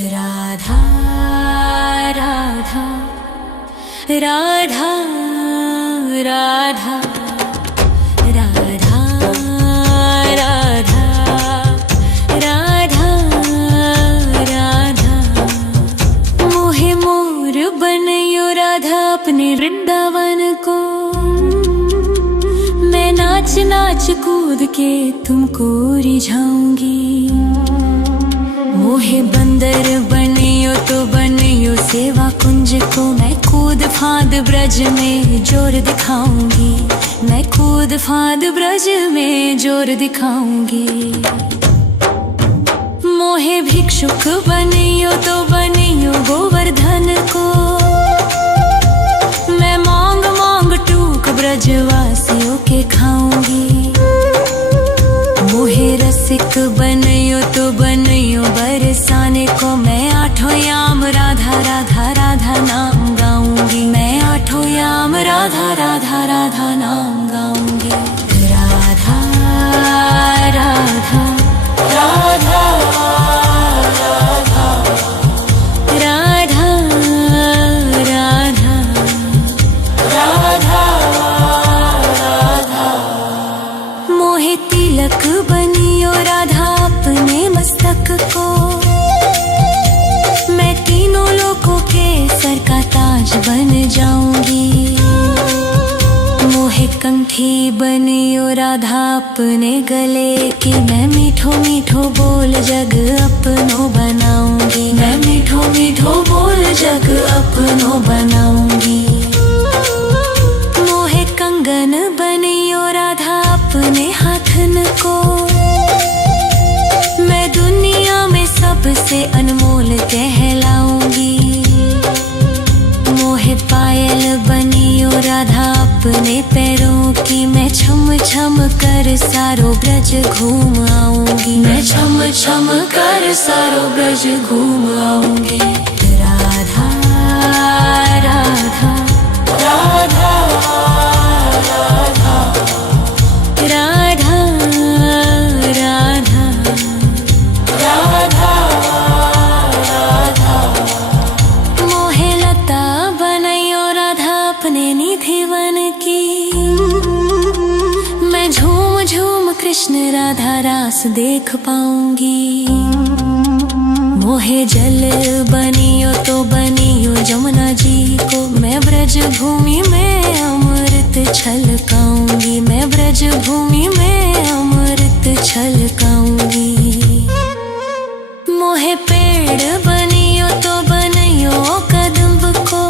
राधा राधा राधा राधा राधा राधा राधा राधा मोहे मोर बनयो राधा अपने वृंदावन को। मैं नाच नाच कूद के तुमको रिझाऊंगी। मोहे बंदर बनियो तो बनियो सेवा कुंज को। मैं कूद फांद ब्रज में जोर दिखाऊंगी। मैं कूद फांद ब्रज में जोर दिखाऊंगी। मोहे भिक्षुक बनियो तो बनियो गोवर्धन को। मैं मांग मांग टूक ब्रजवासियों के खाऊंगी। मोहे रसिक बनियो तो बनियो बरसाने को। मैं आठों याम राधा राधा राधा नाम गाऊंगी। मैं आठों याम राधा राधा राधा नाम गाऊंगी। राधा राधा राधा राधा राधा राधा राधा। मोहे तिलक बनियो राधा अपने मस्तक को। मैं तीनों लोगों के सर का ताज बन जाऊंगी। मोहे कंठी बनियो राधा अपने गले की। मैं मीठो मीठो बोल जग अपनो बनाऊंगी। मैं मीठो मीठो बोल जग अपनो बनाऊंगी। मोहे कंगन बनियो राधा अपने हाथन को। मैं दुनिया में सबसे अनमोल कहलाऊंगी। मोहे पायल बनियो राधा अपने पैरों की। मैं छम छम कर सारो ब्रज घूम आऊंगी। मैं छम छम कर सारो ब्रज घूम आऊंगी। राधा राधा राधा राधा राधा राधा राधा राधा। मोहे लता बनयो राधा अपने निधि वन की। मैं झूम झूम कृष्ण राधा रास देख पाऊंगी। मोहे जल बनियो तो बनियो जमुना जी को। मैं ब्रज भूमि में अमृत छलकाऊंगी। मैं ब्रज भूमि में अमृत छलकाऊंगी। मोहे पेड़ बनियो तो बनियो कदम्ब को।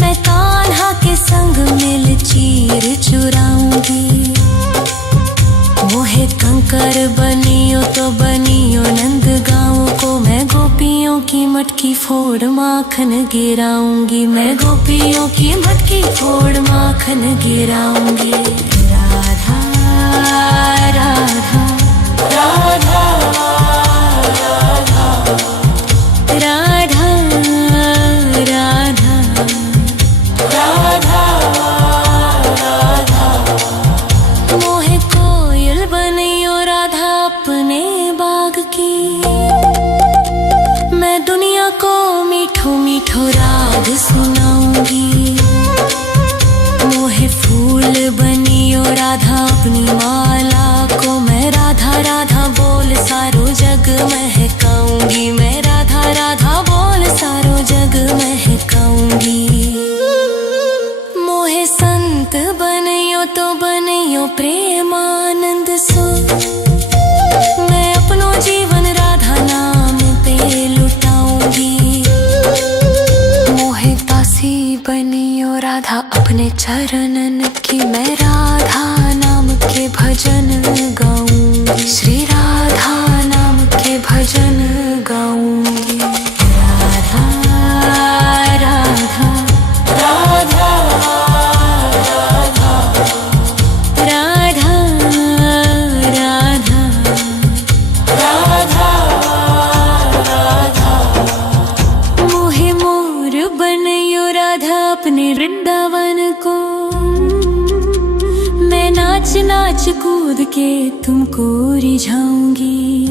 मैं कान्हा के संग मिल चीर चुराऊंगी। मोहे कंकर बनियो तो बनियो नंद गाँव को। मैं गोपियों की मटकी फोड़ माखन गिराऊंगी। मैं गोपियों की मटकी फोड़ माखन गिराऊंगी। राधा राधा राधा राधा राधा राधा राधा राधा। मोहे कोयल बनियो राधा अपने बाग की। मैं दुनिया को मीठो मीठो राग सुनाऊंगी। मोहे फूल बनियो राधा अपनी माला को। मैं राधा राधा बोल सारो जग महकाऊंगी। मैं राधा राधा बोल सारो जग महकाऊंगी। मोहे संत बनियो तो बनियो प्रेमानंद सो। मैं अपनो जीवन राधा नाम पे लुटाऊंगी। मोहे दासी बनियो राधा अपने चरणन की। मैं राधा नाम के भजन गाऊंगी। श्री राधा नाम के भजन गाऊंगी। राधा राधा राधा राधा राधा राधा राधा राधा। मोहे मोर बनयो राधा अपने वृंदावन को। मैं नाच नाच कूद के तुमको रिझाऊंगी।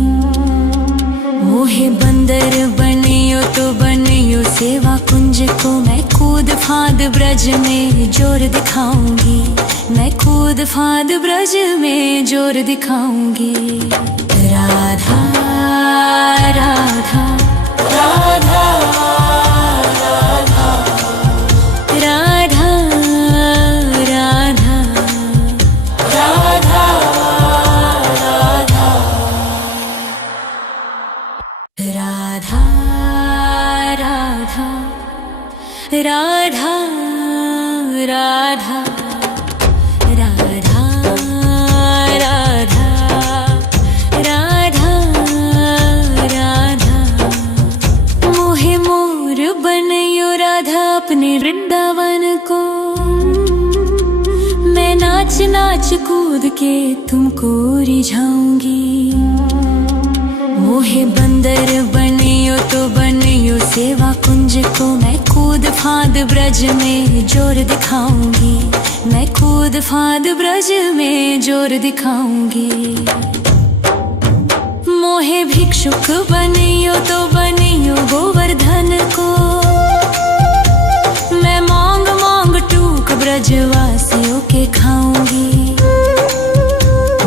मोहे मोहे बंदर बनियो तो बनियो सेवा कुंज को, मैं कूद फाद ब्रज में जोर दिखाऊंगी, मैं कूद फाद ब्रज में जोर दिखाऊंगी। राधा राधा राधा राधा राधा राधा राधा राधा राधा राधा राधा राधा राधा राधा मोहे मोर बनयो राधा अपने वृंदावन को, मैं नाच नाच कूद के तुमको रिझाऊंगी। मोहे बंदर बनियो तो बनियो सेवा कुंज को, मैं कूद फाद ब्रज में जोर दिखाऊंगी, मैं कूद फाद ब्रज में जोर दिखाऊंगी। मोहे भिक्षुक बनियो तो बनियो गोवर्धन को, मैं मांग मांग टूक ब्रजवासियों के खाऊंगी।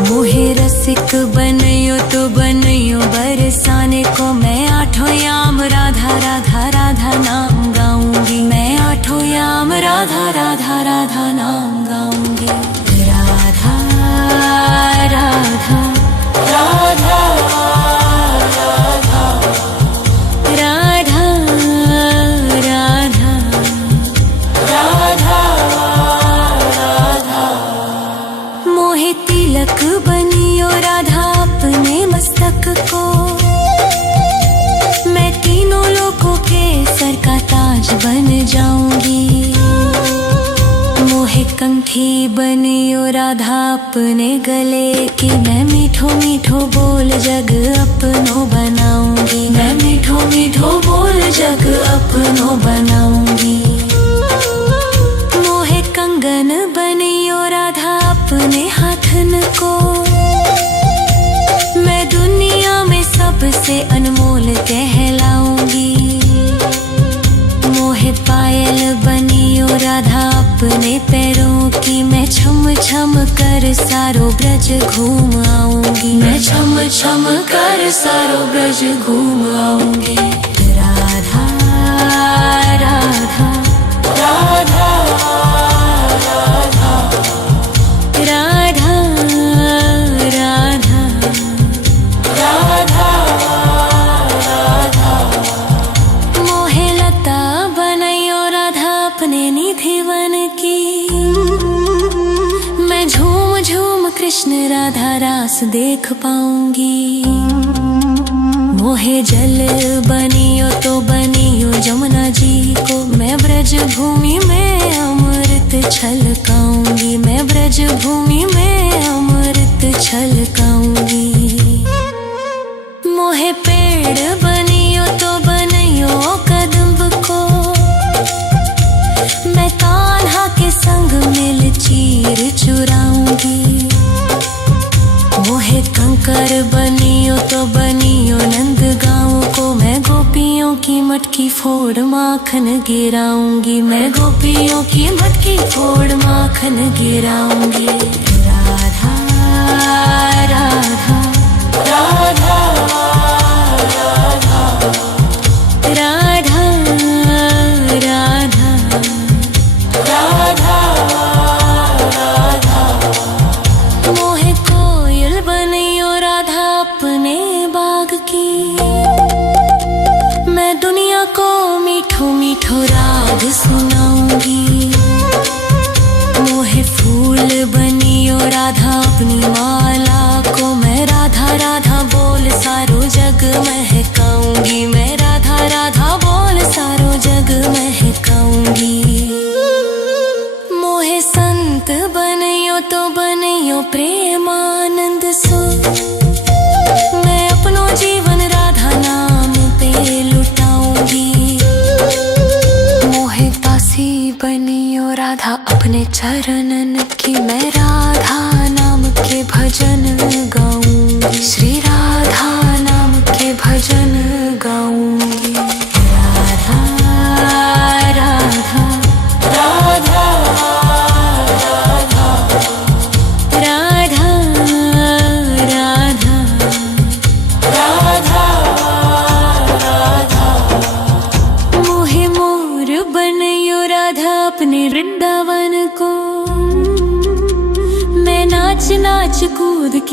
मोहे रसिक बनियो तो बनियो बरसाने को, मैं आठों याम राधा राधा राधा नाम गाऊंगी, मैं आठों याम राधा राधा राधा नाम गाऊंगी। राधा राधा राधा राधा राधा राधा राधा राधा मोहे तिलक बनियो राधा अपने मस्तक को, मैं तीनों लोगों के सर का ताज बन जाऊंगी। मोहे कंठी बनियो राधा अपने गले की, मैं मीठो मीठो बोल जग अपनो बनाऊंगी, मैं मीठो मीठो बोल जग अपनो बनाऊंगी। मोहे कंगन बनियो राधा अपने हाथन को, मैं दुनिया में सबसे अनमोल कहलाऊंगी। मोहे पायल बनियो राधा अपने पैरों की, मैं छम छम कर सारो ब्रज घूम आऊंगी, मैं छम छम कर सारो ब्रज घूम आऊंगी। राधा राधा राधा राधा राधा राधा राधा राधा मोहे लता बनयो राधा अपने निधि वन की, मैं झूम झूम कृष्ण राधा रास देख पाऊंगी। मोहे जल बनियो तो बनियो जमुना जी को, मैं ब्रज भूमि में अमृत छलकाऊंगी, मैं ब्रज भूमि में अमृत छलकाऊंगी। मोहे पेड़ बनियो तो बनियो कदम्ब को, मैं कान्हा के संग मिल चीर चुराऊंगी। मोहे कंकर बनियो तो बनियो नंद गाँव को, मैं गोपियों की मटकी फोड़ माखन गिराऊंगी, मैं गोपियों की मटकी फोड़ माखन गिराऊंगी। राधा राधा राधा राधा राधा राधा राधा राधा मोहे कोयल बनियो राधा अपने बाग की, मैं दुनिया को मीठो मीठो राग सुनाऊंगी। मोहे फूल बनियो राधा अपनी माला को, मैं राधा राधा बोल सारो जग महकाऊंगी, मैं राधा राधा बोल सारो जग महकाऊंगी। मोहे संत बनियो तो बनियो प्रेमानंद सो, मैं अपनो जीवन राधा नाम पे लुटाऊंगी। मोहे दासी बनियो राधा अपने चरणन की, मैं राधा नाम के भजन गाऊंगी, श्री राधा नाम के भजन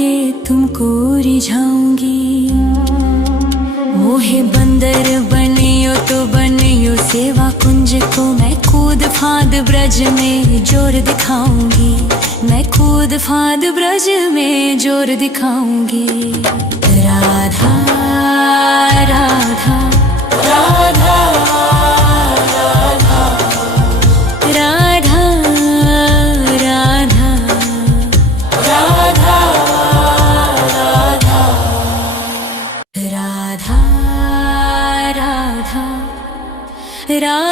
के तुमको रिझाऊंगी। मोहे बंदर बनियो तो बनियो सेवा कुंज को, मैं कूद फांद ब्रज में जोर दिखाऊंगी। मैं कूद फांद ब्रज में जोर दिखाऊंगी। राधा राधा राधा राधा राधा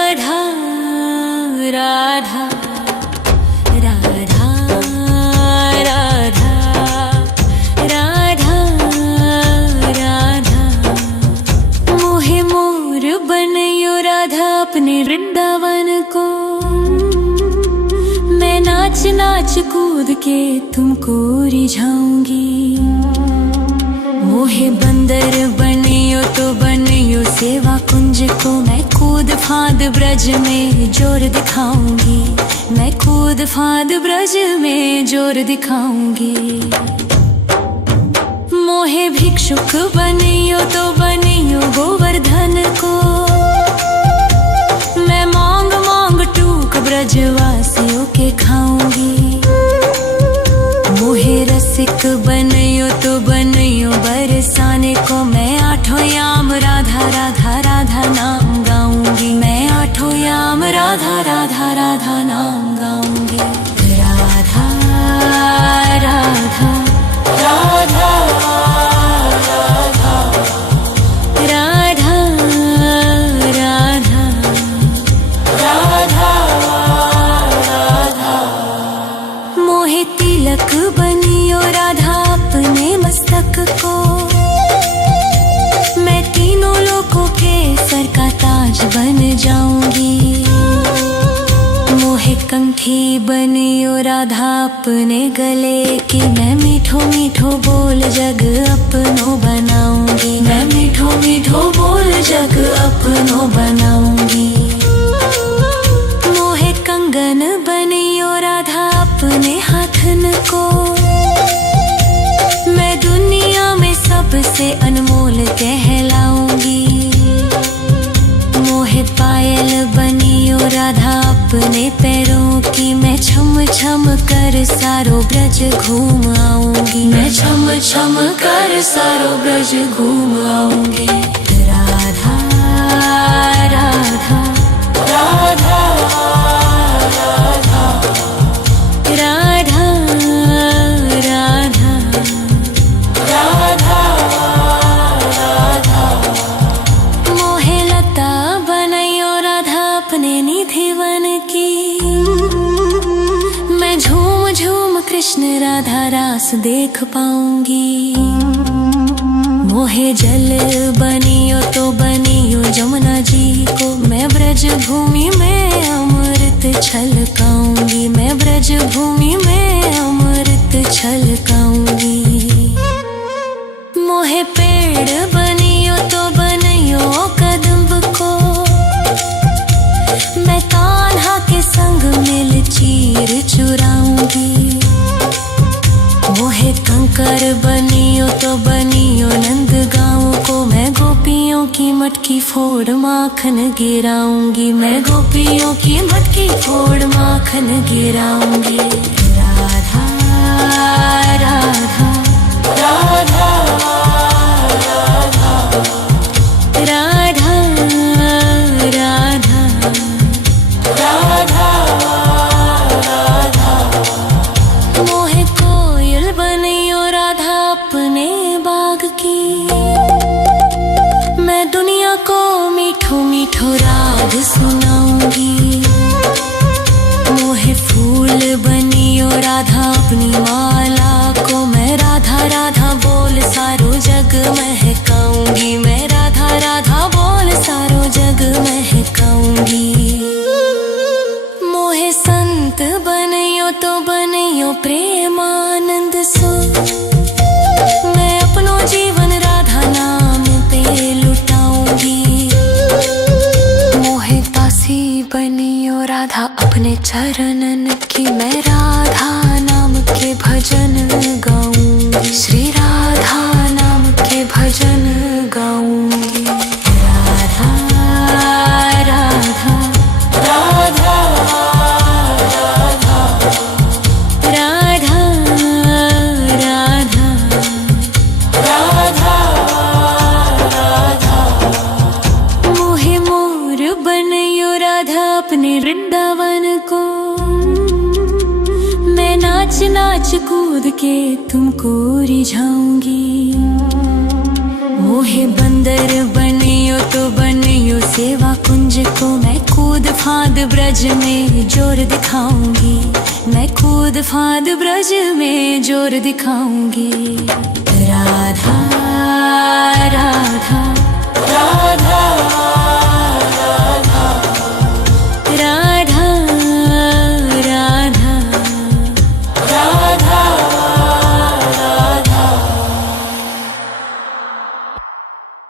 राधा राधा राधा राधा राधा राधा अपने वृंदावन को, मैं नाच नाच कूद के तुमको रिझाऊंगी। मोहे बंदर बनियो तो बनियो सेवा कुंज को, मैं कूद फांद ब्रज में जोर दिखाऊंगी। मैं कूद फांद ब्रज में जोर दिखाऊंगी। मोहे भिक्षुक बनियो तो बनियो गोवर्धन को, मैं मांग मांग टूक ब्रजवासियों के खाऊंगी। मोहे रसिक बनियो तो बनियो बरसाने को, मैं आठों याम राधा राधा राधा नाम गाऊंगी। मैं आठों याम राधा राधा राधा नाम गाऊंगी। राधा राधा राधा तिलक बनियो राधा अपने मस्तक को, मैं तीनों लोकों के सर का ताज बन जाऊंगी। मोहे कंठी बनियो राधा अपने गले की, मैं मीठो मीठो बोल जग अपनो बनाऊंगी। मैं मीठो मीठो बोल जग अपनो बनाऊंगी। मोहे कंगन बनियो राधा अपने हाथन को, मैं दुनिया में सबसे अनमोल कहलाऊंगी। मोहे पायल बनियो राधा अपने पैरों की, मैं छम छम कर सारो ब्रज घूम आऊंगी। मैं छम छम कर सारो ब्रज घूम आऊंगी। राधा राधा राधा राधा राधा राधा राधा राधा। मोहे लता बनैयो राधा अपने निधि वन की, मैं झूम झूम कृष्ण राधा रास देख पाऊंगी। मोहे जल बनियो तो बनियो जमुना जी को, मैं ब्रज भूमि में अमृत छलकाऊंगी। मैं ब्रज भूमि में अमृत छलकाऊंगी। मोहे पेड़ बनियो तो बनियो कदम्ब को, मैं कान्हा के संग मिल चीर चुराऊंगी। मोहे कंकर बनियो तो बनियो नंद गाँव को, मैं गोपियों की मटकी फोड़ माखन गिराऊंगी। मैं गोपियों की मटकी फोड़ माखन गिराऊंगी। राधा राधा राधा राधा राधा राधा राधा राधा। मोहे कोयल बनियो राधा अपने बाग की, मैं दुनिया को मीठो मीठो राग सुनाऊंगी। मोहे फूल बनियो राधा अपनी माला को, मैं राधा राधा बोल सारो जग महकाऊंगी। मैं राधा राधा बोल सारो जग महकाऊंगी। मोहे संत बनियो तो बनियो प्रेमानंद सो, मैं अपनो जीवन राधा नाम पे लुटाऊंगी। मोहे दासी बनियो राधा अपने चरणन की, मैं राधा नाम के भजन गाऊंगी। कूद के तुमको रिझाऊंगी। मोहे बंदर बनियो तो बनियो सेवा कुंज को, मैं कूद फांद ब्रज में जोर दिखाऊंगी। मैं कूद फांद ब्रज में जोर दिखाऊंगी। राधा राधा